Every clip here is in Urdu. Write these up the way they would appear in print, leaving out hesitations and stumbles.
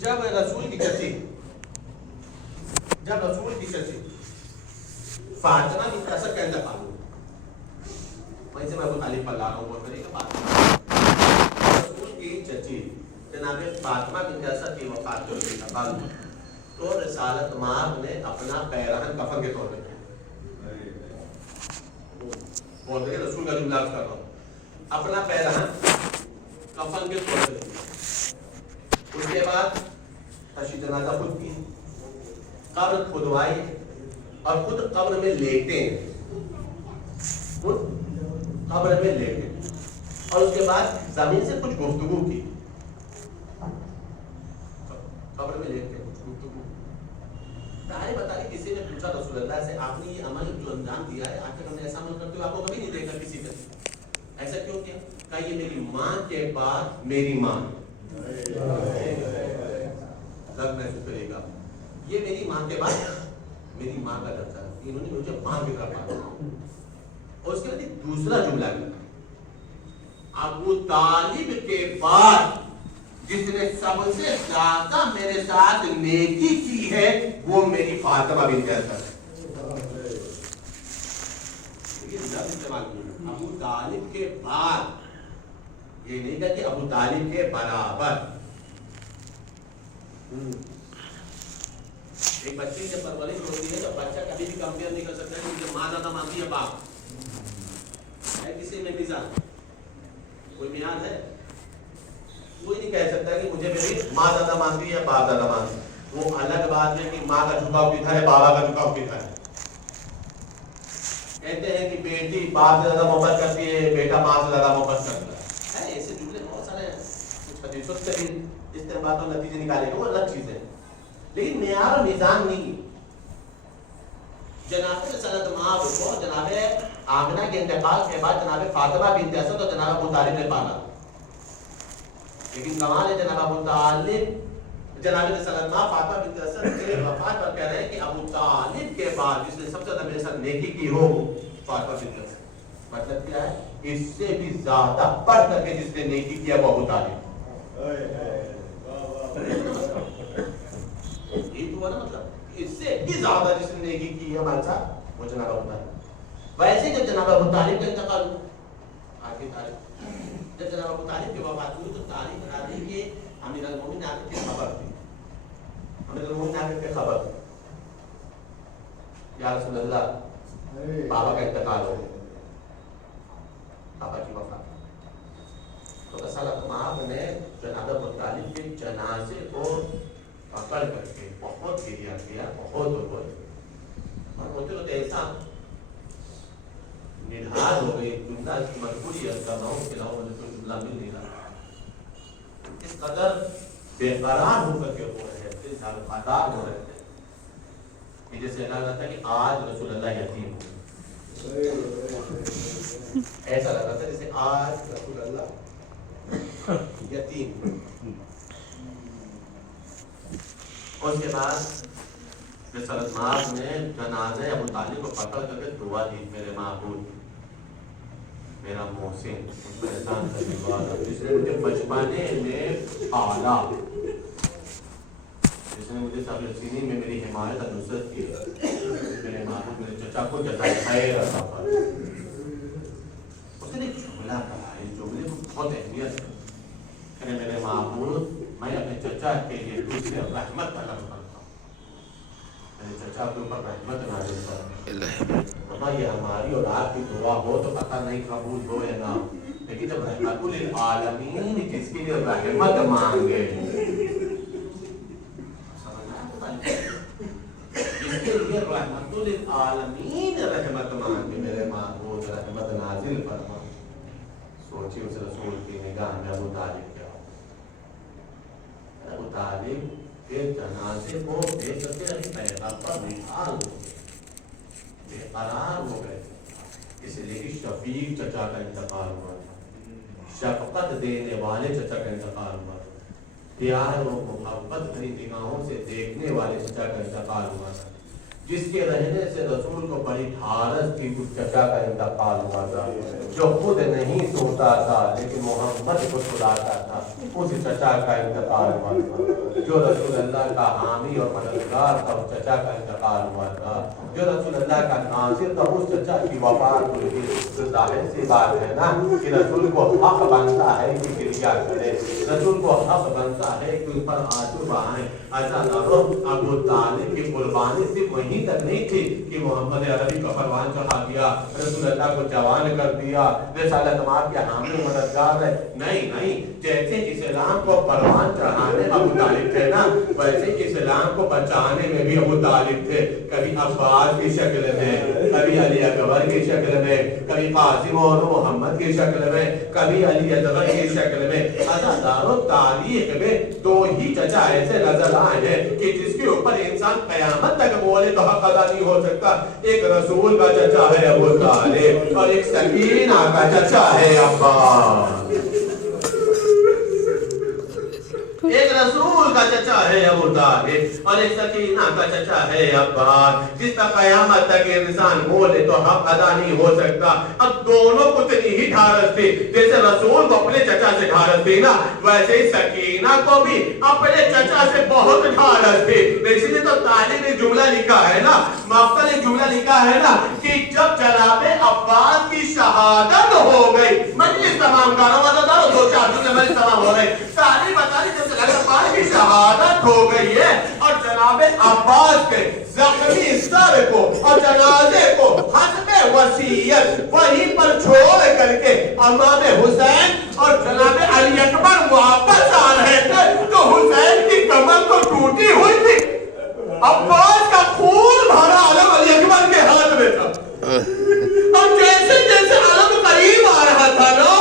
جب رسول کی چچی فاطمہ بنت اسد کا انتقال ہوا، وہیں سے میں ابو طالب پر لا رہا ہوں، وہ میرے کا بات رسول کی چچی جناب فاطمہ بنت اسد کی وفات کے انتقال ہوا تو رسالت مآب نے اپنا پیرہن کفن کے طور پہ کیا، بول رہے رسول کا جملہ کر رہا ہوں، اپنا پیرہن کفن کے طور پہ کیا، اس کے بعد تشییع جنازہ خود کی، قبر کھدوائی اور خود قبر میں لیٹے، خود قبر میں لیٹے، اور اس کے بعد زمین سے کچھ گفتگو کی، قبر میں لیٹ کے کچھ گفتگو، تاریخ بتا رہی کسی نے پوچھا رسول اللہ سے آپ نے یہ عمل جو انجام دیا ہے آخر ہم نے ایسا عمل کرتے ہوئے آپ کو کبھی نہیں دیکھا کسی کا، ایسا کیوں کیا؟ کہا یہ میری ماں کے بعد میری ماں، لگ محسوس کرے گا، یہ میری ماں کے بعد میری ماں کا درجہ ہے، انہوں نے مجھے ماں کی طرف پایا، اور اس کے بعد ایک دوسرا جملہ بھی، ابو طالب کے بعد جس نے سب سے زیادہ میرے ساتھ نیکی کی ہے وہ میری فاطمہ بنت اسد ہے، یہ لفظ استعمال کیا، ابو طالب کے بعد، یہ نہیں کہا کہ ابو طالب کے برابر۔ ایک بچے کی جب پرورش ہوتی ہے تو بچہ کبھی بھی کمپیئر نہیں کر سکتا کہ مجھے ماں زیادہ مانتی ہے باپ، ہے کسی میں مثال کوئی معیار ہے؟ کوئی نہیں کہہ سکتا کہ مجھے میری ماں زیادہ مانتی ہے باپ زیادہ مانتی ہے، وہ الگ بات ہے کہ ماں کا جھکاؤ کدھر ہے بابا کا جھکاؤ کدھر ہے۔ کہتے ہیں کہ بیٹی باپ سے زیادہ محبت کرتی ہے، بیٹا ماں سے زیادہ محبت کرتا ہے، ایسے جملے بہت سارے ہیں، کچھ حدیثوں سے بھی استنباط اور نتیجے نکالے گا وہ الگ چیز ہے، لیکن معیار اور میزان نہیں۔ جناب رسالت مآب کو جناب آمنہ کے انتقال کے بعد جناب فاطمہ بنت اسد اور جناب ابو طالب نے پالا، لیکن کمال ہے جناب ابو طالب جناب رسالت مآب فاطمہ بنت اسد کے وفات پر کہہ رہے ہیں کہ ابو طالب کے بعد جس نے سب سے زیادہ میرے ساتھ نیکی کی ہو فاطمہ بنت اسد، مطلب کیا ہے؟ اس سے بھی زیادہ بڑھ کر کے جس نے نیکی کیا وہ ابو طالب، یہ تو ہے نا، مطلب اس سے بھی زیادہ جس نے نیکی کی ہے ہمارے ساتھ وہ جناب ابو طالب۔ ویسے جب جناب ابو طالب کا انتقال ہوا، آخری تاریخ جب جناب ابو طالب کی وفات ہوئی تو تاریخ بتا دی کہ امیر المومنین عاقب کی خبر تھی، امیر المومنین عاقب کی خبر تھی، یا رسول اللہ بابا کا انتقال ہو گیا، بابا کی وفات، تو رسالت مآب نے جناب ابو طالب کے جنازے کو پکڑ کر کے بہت گریہ کیا، بہت اور ہوتے ہوتے ایسا نڈھال ہو گئی، جملہ کی مجبوری کر رہا ہوں کہ مجھے کوئی جملہ مل نہیں رہا، اس قدر بے قرار ہو کر کے ہو رہے تھے، زیادہ ہو رہے تھے کہ جیسے لگ رہا تھا کہ آج رسول اللہ یتیم ہو، ایسا لگ رہا تھا جیسے آج رسول اللہ یتیم۔ اور اس کے بعد رسالت مآب نے جنازہ ابو طالب کو پکڑ کر کے دعا دی، میرے معبود میرا محسن احسان کرنے والا جس نے مجھے بچپنے میں پالا، جس نے مجھے سابق سینی میں میری حمایت اور نصرت کی، میرے معبود میرے چچا کو جزائے خیر عطا فرما۔ اس نے ایک جملہ کہا، اس جملے کو بہت اہمیت ہے کہ میرے معبود میں اپنے چچا کے لیے تجھ سے رحمت طلب کرتا ہوں، میرے چچا کے اوپر رحمت نازل کر، بابا یہ ہماری اور آپ کی دعا ہو تو پتہ نہیں قبول ہو یا نہ، لیکن جب رحمت للعالمین جس کے لیے رحمت مانگے، جس کے لیے رحمت للعالمین رحمت مانگے، میرے معبود رحمت نازل فرما۔ سوچی اس رسول کی نگاہ میں ابو طالب کیا ہو، ابو طالب کے جنازے کو دیکھ کر کے ابھی پیغمبر نڈھال ہو گئے، بے قرار ہو گئے، اس لیے کہ شفیق چچا کا انتقال ہوا تھا، شفقت دینے والے چچا کا انتقال ہوا تھا، پیار و محبت بھری نگاہوں سے دیکھنے والے چچا کا انتقال ہوا تھا، جس کے رہنے سے رسول کو بڑی ڈھارس تھی، اس چچا کا انتقال ہوا تھا، جو خود نہیں سوتا تھا لیکن محمد کو سلاتا تھا، اس چچا کا انتقال ہوا تھا۔ جو رسول اللہ کا حامی اور مددگار تھا، اس چچا کا انتقال ہوا تھا۔ جو رسول اللہ کا ناصر تھا، اس چچا کی وفات ہوئی۔ تو ظاہر سی بات ہے نا کہ رسول کو حق بنتا ہے کہ گریہ کرے، رسول کو حق بنتا ہے کہ ان پر آنسو بہائیں۔ ایسا نہ ہو ابو طالب کی قربانی صرف وہیں تک نہیں تھی کہ محمد عربی کا پروان چڑھا دیا، رسول اللہ کو جوان کر دیا، رسالت مآب کے حامی مددگار ہے، نہیں، جیسے اسلام کو پروان چڑھانے میں ابو طالب تھے نا، ویسے اسلام کو بچانے میں بھی ابو طالب تھے۔ کبھی عباس کی شکل میں، کبھی علی اکبر کی شکل میں، کبھی قاسم اور محمد کی شکل میں، کبھی علی اصغر کی شکل میں۔ ازادارو تاریخ میں دو ہی چچا ایسے نظر آئے ہیں کہ جس کے اوپر انسان قیامت تک بولے تو حق ادا نہیں ہو سکتا۔ ایک رسول کا چچا ہے ابو طالب اور ایک سکینہ کا چچا ہے عباس۔ ایک رسول کا چچا ہے ابو طالب اور ایک سکینہ کا چچا ہے عباس، جس پر قیامت تک انسان بولے تو حق ادا نہیں ہو سکتا۔ اب دونوں کو اتنی ہی ڈھارس تھی، جیسے رسول کو اپنے چچا سے ڈھارس تھی نا، ویسے ہی سکینہ کو بھی اپنے چچا سے بہت ڈھارس تھی۔ اسی لیے تو طالب نے جملہ لکھا ہے نا، مفصل نے جملہ لکھا ہے نا کہ جب جناب عباس کی شہادت ہو گئی، مجلس تمام کرو، وزادارو دو چار دن میں مجلس تمام ہو گئی، طالب بتا رہی جب عباس کی شہادت ہو گئی ہے اور جناب عباس کے زخمی سر کو اور جنازے کو حسب وصیت وہیں پر چھوڑ کر کے امام حسین اور جناب علی اکبر واپس آ رہے تھے تو حسین کی کمر تو ٹوٹی ہوئی تھی، عباس کا خون بھرا علم علی اکبر کے ہاتھ میں تھا، اور جیسے جیسے علم قریب آ رہا تھا نا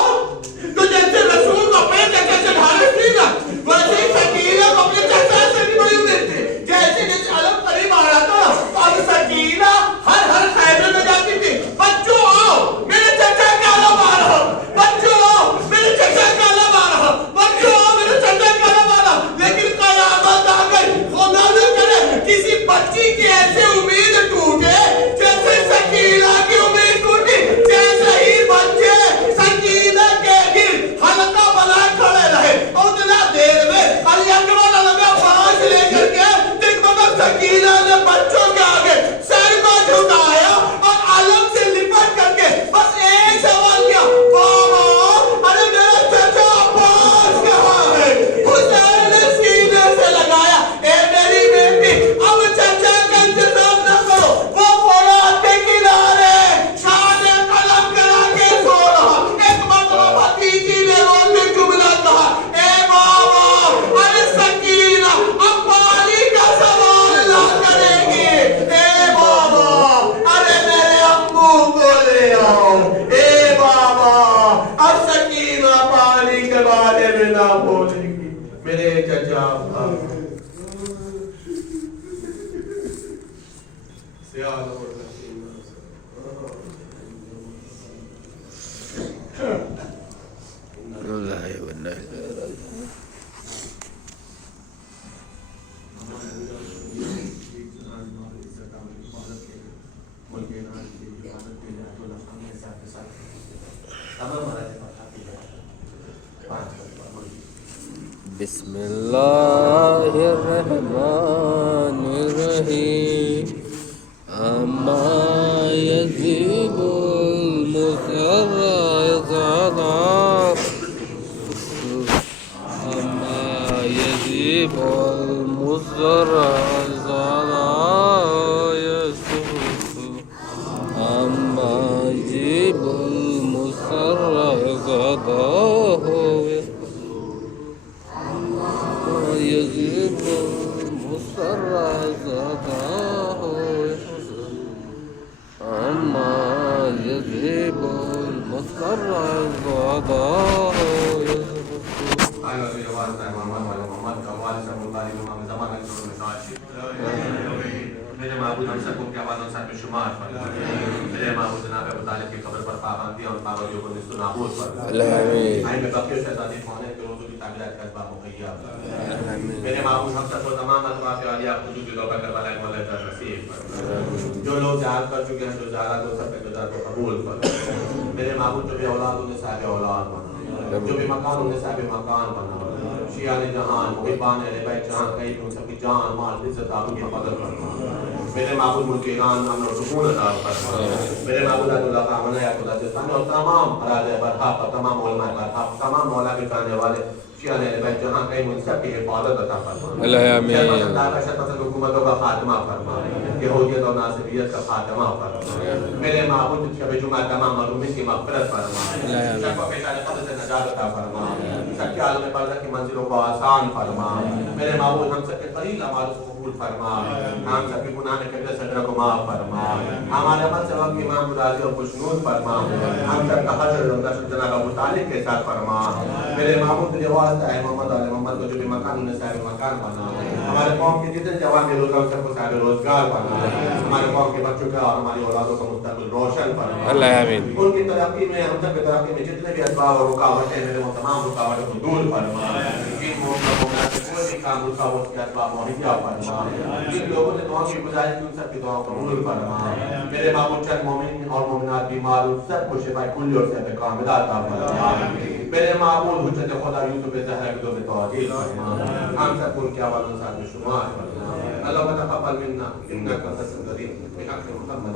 تو جیسے رسول کو اپنے چچا سے ڈھارس تھی نا، ویسے ہی سکینہ کو اپنے چچا سے بھی بڑی امید تھی۔ جیسے جیسے علم قریب آ رہا تھا اب سکینہ ہر خیمے میں جاتی تھی، بچوں آؤ میرے چچا کا علم آ رہا، بچوں آؤ میرے چچا کا علم آ رہا، بچوں آؤ میرے چچا کا علم آ رہا۔ لیکن قیامت آ گئی، خدا نہ کرے کسی بچی کی ایسے امید ٹوٹے جیسے سکینہ کی امید ٹوٹی، جیسے ہی بچے سکینہ کے گر حلقہ بنا کھڑے رہے، اتنا دیر میں علی اکبر علم عباس لے کر کے دیکھ مگر سکینہ نے بچوں کے آگے سر کو جھکایا اور علم سے لپٹ کر کے بس ایک سوال کیا، بابا ارے میرا چچا عباس کہاں ہے؟ حسین نے سینے سے لگایا، اے میری بیٹی اب چچا کا انتظام نہ کرو، وہ فرات کے کنارے شان قلم کرا کے سو رہا۔ ایک مرتبہ بھتیجی نے روتے جملہ کہا، اے بابا ارے سکینہ اب پانی کا سوال نہ کرے گی، اے بابا ارے میرے ابو کو لے آؤ، اے بابا اب سکینہ پانی کے بارے میں نہ بولے گی، میرے چچا بسم اللہ الرحمن الرحیم اما یذیب المسر اما یذیب المسر اما یذیب المسر يجيب المسر زاده أما يجيب المسر زاده میرے معبود ہم سب کو کیا بات ساتھ میں شمار پر میرے معبود جناب ابو طالب کی قبر پر پابندی اور پابندیوں کو نصف نابود پر آئیں میں بقیہ شہزادی کون ہے کہ روزو کی کاملات کا اسباب مہیا میرے معبود ہم سب کو تمام اطراف عالیہ خضوع کی توبہ کروانے مولا عزت نصیب فرما جو لوگ جہاد کر چکے ہیں جو جہاد کو سب کے گزار کو قبول فرما میرے معبود جو بھی اولاد انہیں صاحب اولاد بنا جو بھی مکان انہیں صاحب مکان بنا شیعان جہان محبان اہل بیت جہاں کہیں بھی ان سب کی جان مال عزت آبرو کی حفاظت فرما میرے معبود ملک ایران امن و سکون عطا فرما میرے معبود اللہ خامنہ یا خدا جستان اور تمام اراضی برحق اور تمام علماء برحق تمام مولا کے جانے والے شیعان اہل بیت جہاں کہیں ان سب کی حفاظت عطا فرما اللہ آمین شرط پسند حکومتوں کا خاتمہ فرما یہودیت اور ناصبیت کا خاتمہ فرما میرے معبود شب جمعہ تمام معلومین کی مغفرت فرما شک و پیشان قبر سے نجات عطا فرما سب کے عالم پردہ کی منزلوں کو آسان فرما میرے معبود ہم سب کے قلیل اعمال کو قبول فرما ہم سب کے گناہ قبل صدر کو معاف فرما ہمارے عمل سے وقت امام راضی اور خوشنود فرما ہم سب کا حشر اور نشر جناب ابو طالب کے ساتھ فرما میرے معبود تجھے واسطہ ہے محمد علیہ محمد کو جو بھی مکان انہیں صاحب مکان بنا ہمارے قوم کے جتنے جوان بھی روزگار سب کو صاحب روزگار بنا ہمارے قوم کے بچوں کا اور ہماری اولادوں کا مستقبل روشن فرما اللہ آمین ان کی ترقی میں ہم سب کی ترقی میں جتنے بھی اسباب اور رکاوٹیں ہیں وہ تمام رکاوٹوں کو دور فرما جن مومنوں سے کوئی بھی کام رکا ہو اس کے اسباب مہیا فرما جن لوگوں نے دعا کی گزارش کی ان سب کی دعا قبول فرما میرے معبود چند مومن اور مومنات بیمار سب کو شفا کلی اور صحت کاملہ عطا فرما میرے معبود حجت خدا یوسف زہرا کی دو میں توجیل فرما ہم سب ان کے حوالوں ساتھ میں شمار فرما اللہ تقبل منا انك انت السميع العليم بحق محمد